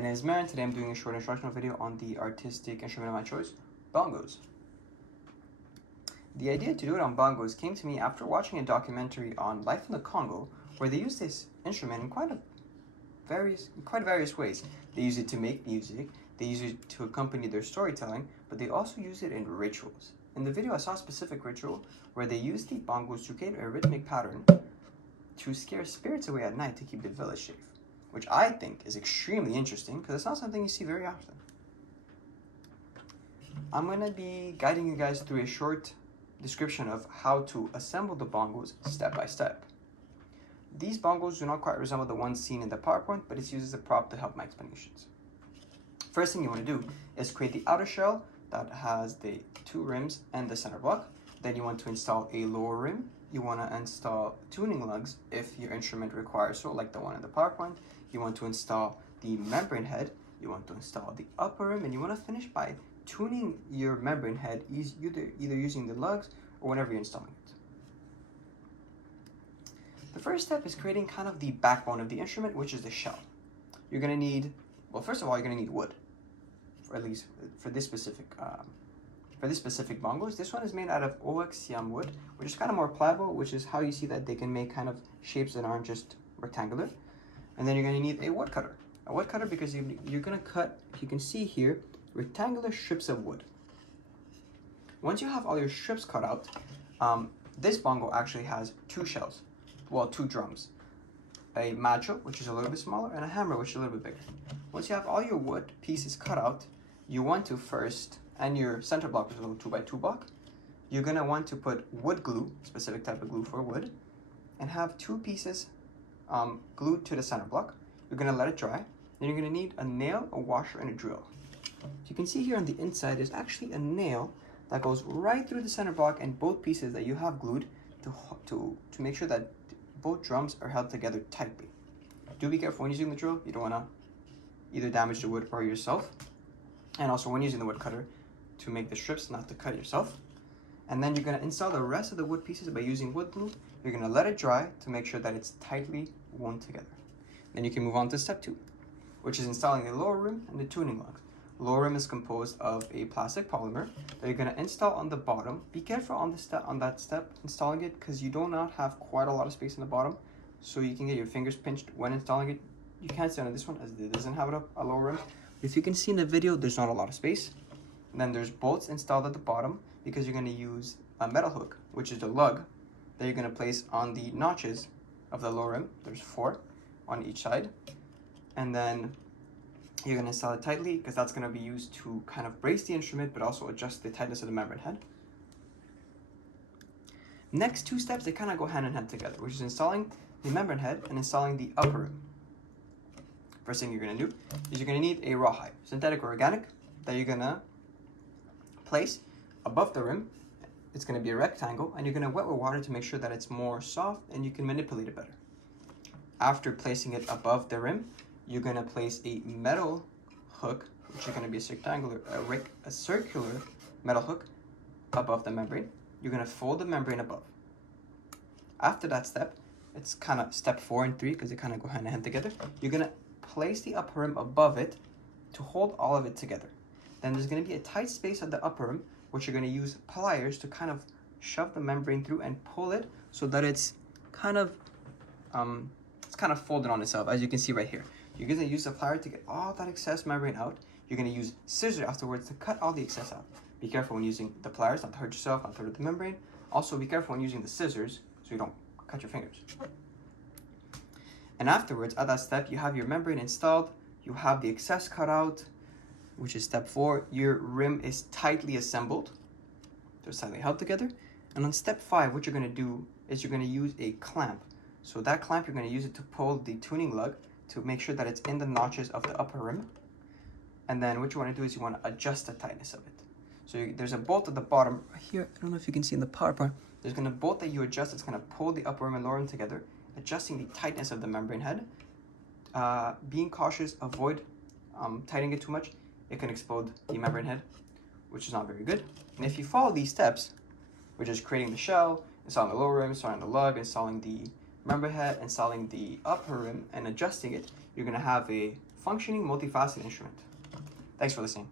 My name is Maren. Today I'm doing a short instructional video on the artistic instrument of my choice, bongos. The idea to do it on bongos came to me after watching a documentary on life in the Congo, where they use this instrument in quite various ways. They use it to make music, they use it to accompany their storytelling, but they also use it in rituals. In the video I saw a specific ritual where they used the bongos to create a rhythmic pattern to scare spirits away at night to keep the village safe, which I think is extremely interesting because it's not something you see very often. I'm going to be guiding you guys through a short description of how to assemble the bongos step by step. These bongos do not quite resemble the ones seen in the PowerPoint, but it's used as a prop to help my explanations. First thing you want to do is create the outer shell that has the two rims and the center block. Then you want to install a lower rim. You want to install tuning lugs if your instrument requires so, like the one in the PowerPoint. You want to install the membrane head. You want to install the upper rim, and you want to finish by tuning your membrane head either using the lugs or whenever you're installing it. The first step is creating kind of the backbone of the instrument, which is the shell. You're going to need, well, first of all, you're going to need wood, at least for this specific bongos. This one is made out of OXCM wood, which is kind of more pliable, which is how you see that they can make kind of shapes that aren't just rectangular. And then you're going to need a wood cutter. A wood cutter because you're going to cut, if you can see here, rectangular strips of wood. Once you have all your strips cut out, this bongo actually has two shells, well, two drums. A macho, which is a little bit smaller, and a hammer, which is a little bit bigger. Once you have all your wood pieces cut out, you want to first, and your center block is a little 2x2 block, you're going to want to put wood glue, specific type of glue for wood, and have two pieces glued to the center block. You're going to let it dry. Then you're going to need a nail, a washer, and a drill. You can see here on the inside, there's actually a nail that goes right through the center block and both pieces that you have glued to make sure that both drums are held together tightly. Do be careful when using the drill. You don't want to either damage the wood or yourself. And also when using the wood cutter, to make the strips, not to cut yourself. And then you're going to install the rest of the wood pieces by using wood glue. You're going to let it dry to make sure that it's tightly wound together. Then you can move on to step 2, which is installing the lower rim and the tuning lugs. Lower rim is composed of a plastic polymer that you're going to install on the bottom. Be careful on that step installing it, because you do not have quite a lot of space in the bottom, so you can get your fingers pinched when installing it. You can't see on this one as it doesn't have a lower rim. If you can see in the video, there's not a lot of space. And then there's bolts installed at the bottom because you're going to use a metal hook, which is the lug, that you're going to place on the notches of the lower rim. There's 4 on each side. And then you're going to install it tightly because that's going to be used to kind of brace the instrument, but also adjust the tightness of the membrane head. Next 2 steps, they kind of go hand in hand together, which is installing the membrane head and installing the upper rim. First thing you're going to do is you're going to need a rawhide, synthetic or organic, that you're going to place above the rim. It's going to be a rectangle, and you're going to wet with water to make sure that it's more soft and you can manipulate it better. After placing it above the rim, you're going to place a metal hook, which is going to be a circular metal hook above the membrane. You're going to fold the membrane above. After that step, it's kind of step 4 and 3 because they kind of go hand in hand together. You're going to place the upper rim above it to hold all of it together. Then there's going to be a tight space at the upper rim, which you're going to use pliers to kind of shove the membrane through and pull it so that it's kind of folded on itself, as you can see right here. You're going to use the plier to get all that excess membrane out. You're going to use scissors afterwards to cut all the excess out. Be careful when using the pliers, not to hurt yourself, not to hurt the membrane. Also, be careful when using the scissors so you don't cut your fingers. And afterwards, at that step, you have your membrane installed. You have the excess cut out, which is step 4. Your rim is tightly assembled. They're tightly held together. And on step 5, what you're going to do is you're going to use a clamp. So that clamp, you're going to use it to pull the tuning lug to make sure that it's in the notches of the upper rim. And then what you want to do is you want to adjust the tightness of it. So there's a bolt at the bottom right here. I don't know if you can see in the PowerPoint. There's going to bolt that you adjust. It's going to pull the upper rim and lower rim together, adjusting the tightness of the membrane head. Being cautious, avoid tightening it too much. It can explode the membrane head, which is not very good. And if you follow these steps, which is creating the shell, installing the lower rim, installing the lug, installing the membrane head, installing the upper rim, and adjusting it, you're going to have a functioning, multifaceted instrument. Thanks for listening.